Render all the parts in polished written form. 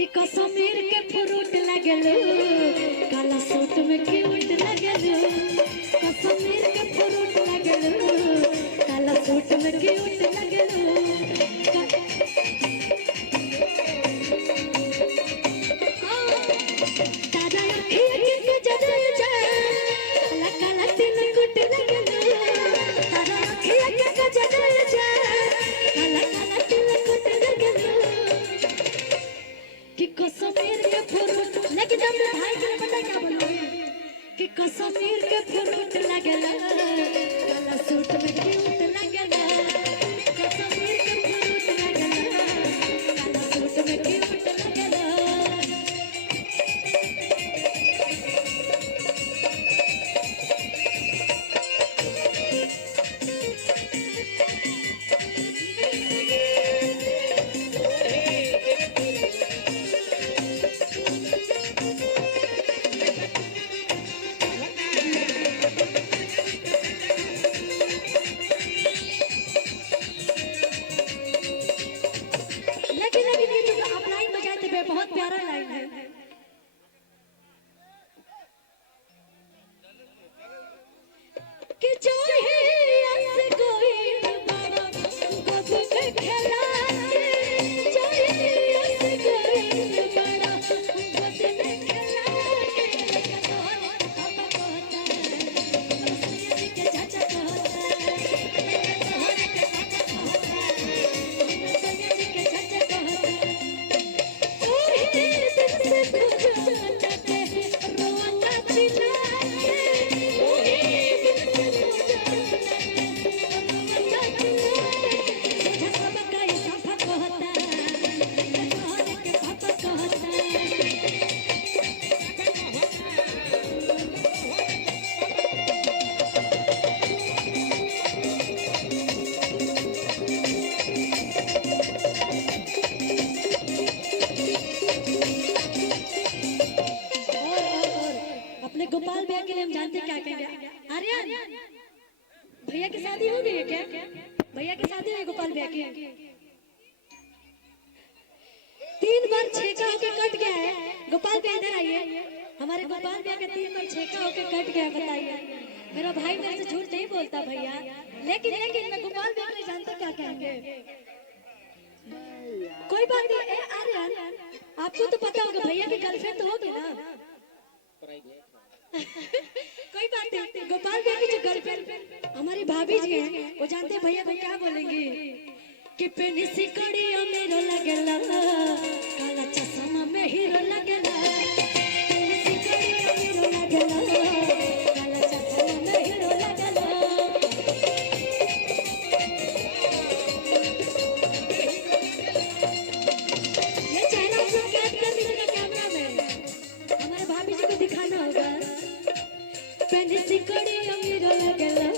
कि कश्मीर के फ्रूट लगलो काला सूट में क्यूट लगलो कश्मीर के फ्रूट लगलो काला सूट में क्यूट लगलो दादा अखियाँ के जजल जा काला काला तिल कुट लगलो दादा अखियाँ के जजल जा काला काला तिल कुट लगलो कि कश्मीर के फ्रूट लेकिन अपने भाई के पता क्या बोलोगे कि कश्मीर के फ्रूट लगला काला सूट में क्यूट लगला कश्मीर के फ्रूट लगला काला सूट में क्यूट लगला बहुत प्यारा लाइन है कि जो है ऐसे कोई बड़ा गप में खेला जो है ऐसे कोई बड़ा गप में खेला के चाचा कहता के चाचा कहता गोपाल भैया के लिए हम जानते क्या कहेंगे आर्यन भैया की शादी हो गई है क्या भैया की शादी हुई गोपाल भैया की 3 बार छेका होके कट गया है गोपाल भैया इधर आइए हमारे गोपाल भैया का 3 बार छेका होके कट गया बताइए मेरा भाई मेरे से झूठ नहीं बोलता भैया लेकिन मैं गोपाल भैया को जानते क्या कहेंगे कोई बात नहीं आर्यन आपको तो पता होगा भैया की गर्लफ्रेंड तो होगी ना कोई बात नहीं गोपाल भैया की जो गर्लफ्रेंड हमारी भाभी जी हैं वो जानते हैं भैया को क्या बोलेंगे कि पेनी सिकड़ियों मेरो लगला काला चश्मा में हीरो लगला पेनी सिकड़ियों मेरो लगला काला चश्मा में हीरो लगला ये चेहरा आपको कैद कर दीजिएगा कैमरा में हमारे भाभी जी को दिखाना होगा पेनी सिकड़ियों मेरो लगला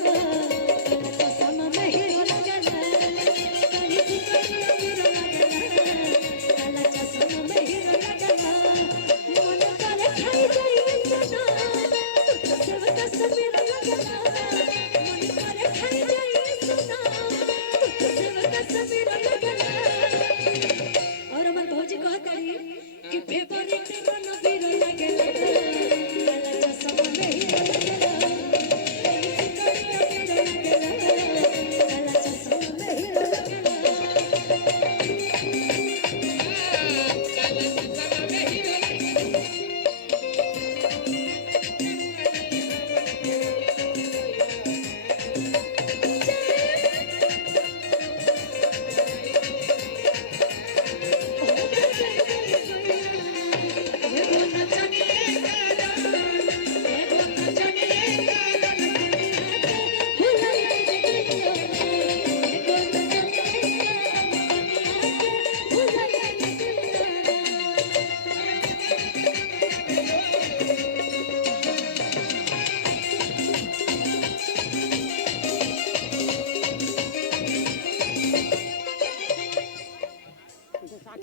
काला चश्मा में हीरो लगला पेनी सिकड़ियों मेरो लगला काला चश्मा में हीरो लगला मन करे खाई जाई सुना तू सब कश्मीर लगला मन करे खाई जाई सुना तू सब कश्मीर लगला और हमार भौजी कहत रही कि फेवरेट बनो हीरो लगला काला चश्मा में हीरो लगला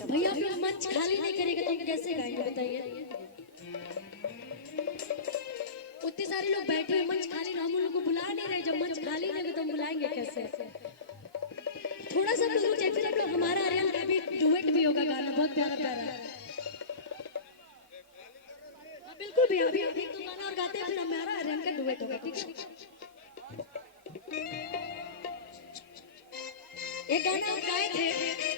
भैया अपना मंच खाली नहीं करेगा तो हम कैसे गाएंगे बताइए उतने सारे लोग बैठे हैं मंच खाली हम उन लोगों को बुला नहीं रहे जब मंच खाली रहेगा तो हम बुलाएंगे कैसे थोड़ा सा लोग चेक कर लो हमारा आर्यन का भी डुएट भी होगा गाना बहुत प्यारा प्यारा बिल्कुल भी अभी एक दो गाना और गाते हैं फिर हमारा आर्यन का डुएट होगा, ठीक है? एक गाना गाए थे